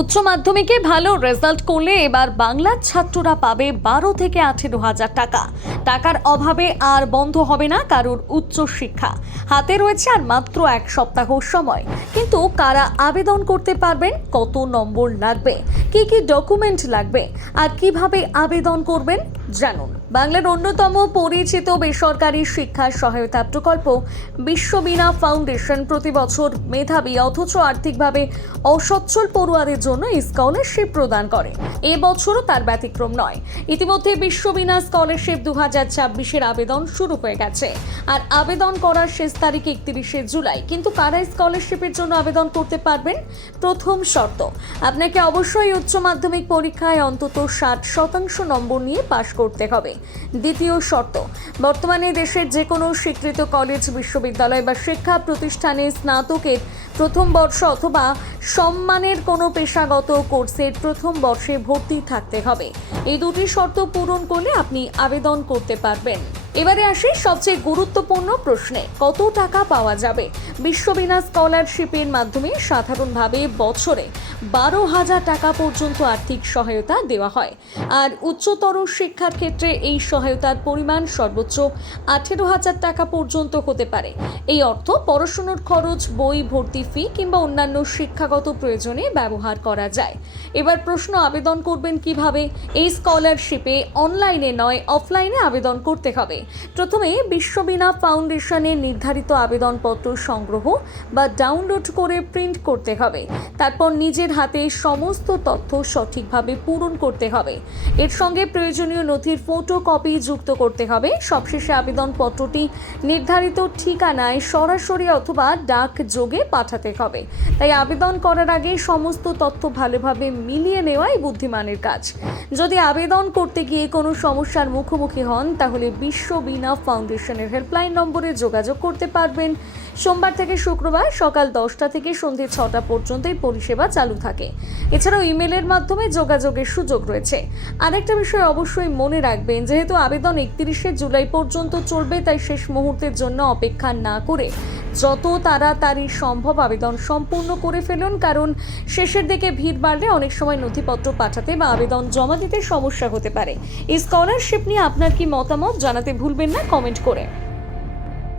উচ্চ মাধ্যমিকে ভালো রেজাল্ট করলে এবার বাংলার ছাত্ররা পাবে 12 থেকে 18,000 টাকা। টাকার অভাবে আর বন্ধ হবে না কারোর উচ্চ শিক্ষা। হাতে রয়েছে আর মাত্র এক সপ্তাহ সময়। কিন্তু কারা আবেদন করতে পারবেন, কত নম্বর লাগবে, কি কি ডকুমেন্ট লাগবে আর কিভাবে আবেদন করবেন জানুন। বাংলার অন্যতম পরিচিত বেসরকারি শিক্ষা সহায়তা প্রকল্প বিশ্ববীণা ফাউন্ডেশন প্রতি বছর মেধাবী অথচ আর্থিকভাবে অসচ্ছল পড়ুয়াদের জন্য স্কলারশিপ প্রদান করে। এবছরও তার ব্যতিক্রম নয়। ইতিমধ্যে বিশ্ববীণা স্কলারশিপ 2026-এর আবেদন শুরু হয়ে গেছে আর আবেদন করার শেষ তারিখ 31শে জুলাই। কিন্তু কারা স্কলারশিপের জন্য আবেদন করতে পারবেন? প্রথম শর্ত, আপনাকে অবশ্যই উচ্চ মাধ্যমিক পরীক্ষায় অন্তত 60% নম্বর নিয়ে পাশ করতে হবে। দ্বিতীয় শর্ত, বর্তমানে দেশের যে কোনো স্বীকৃত কলেজ, বিশ্ববিদ্যালয় বা শিক্ষা প্রতিষ্ঠানে স্নাতকের প্রথম বর্ষ অথবা সম্মানের কোনো পেশাগত কোর্সের প্রথম বর্ষে ভর্তি থাকতে হবে। এই দুটি শর্ত পূরণ করলে আপনি আবেদন করতে পারবেন। এবারে আসি সবচেয়ে গুরুত্বপূর্ণ প্রশ্নে, কত টাকা পাওয়া যাবে? বিশ্ববীণা স্কলারশিপের মাধ্যমে সাধারণভাবে বছরে 12,000 টাকা পর্যন্ত আর্থিক সহায়তা দেওয়া হয়। আর উচ্চতর শিক্ষার ক্ষেত্রে এই সহায়তার পরিমাণ সর্বোচ্চ 18,000 টাকা পর্যন্ত হতে পারে। এই অর্থ পড়াশোনার খরচ, বই, ভর্তি ফি কিংবা অন্যান্য শিক্ষাগত প্রয়োজনে ব্যবহার করা যায়। এবার প্রশ্ন, আবেদন করবেন কিভাবে? এই স্কলারশিপে অনলাইনে নয়, অফলাইনে আবেদন করতে হবে। প্রথমে বিশ্ববীণা ফাউন্ডেশনের নির্ধারিত আবেদনপত্র সংগ্রহ বা ডাউনলোড করে প্রিন্ট করতে হবে। তারপর নিজের হাতে সমস্ত তথ্য সঠিকভাবে পূরণ করতে হবে। এর সঙ্গে প্রয়োজনীয় নথির ফটোকপি যুক্ত করতে হবে। সবশেষে আবেদনপত্রটি নির্ধারিত ঠিকানায় সরাসরি অথবা ডাক যোগে পাঠাতে হবে। তাই আবেদন করার আগে সমস্ত তথ্য ভালোভাবে মিলিয়ে নেওয়াই বুদ্ধিমানের কাজ। যদি আবেদন করতে গিয়ে কোনো সমস্যার মুখোমুখি হন তাহলে বিশ্ববীণা ফাউন্ডেশনের হেল্পলাইন নম্বরে যোগাযোগ করতে পারবেন। সোমবার থেকে শুক্রবার সকাল 10টা থেকে সন্ধ্যে 6টা পর্যন্ত এই পরিষেবা চালু থাকে। এছাড়াও ইমেলের মাধ্যমে যোগাযোগের সুযোগ রয়েছে। আরেকটা বিষয় অবশ্যই মনে রাখবেন, যেহেতু আবেদন 31শে জুলাই পর্যন্ত চলবে, তাই শেষ মুহূর্তের জন্য অপেক্ষা না করে যত তাড়াতাড়ি সম্ভব আবেদন সম্পূর্ণ করে ফেলুন। কারণ শেষের দিকে ভিড় বাড়লে অনেক সময় নথিপত্র পাঠাতে বা আবেদন জমা দিতে সমস্যা হতে পারে। এই স্কলারশিপ নিয়ে আপনার কি মতামত জানাতে ভুলবেন না কমেন্ট করে।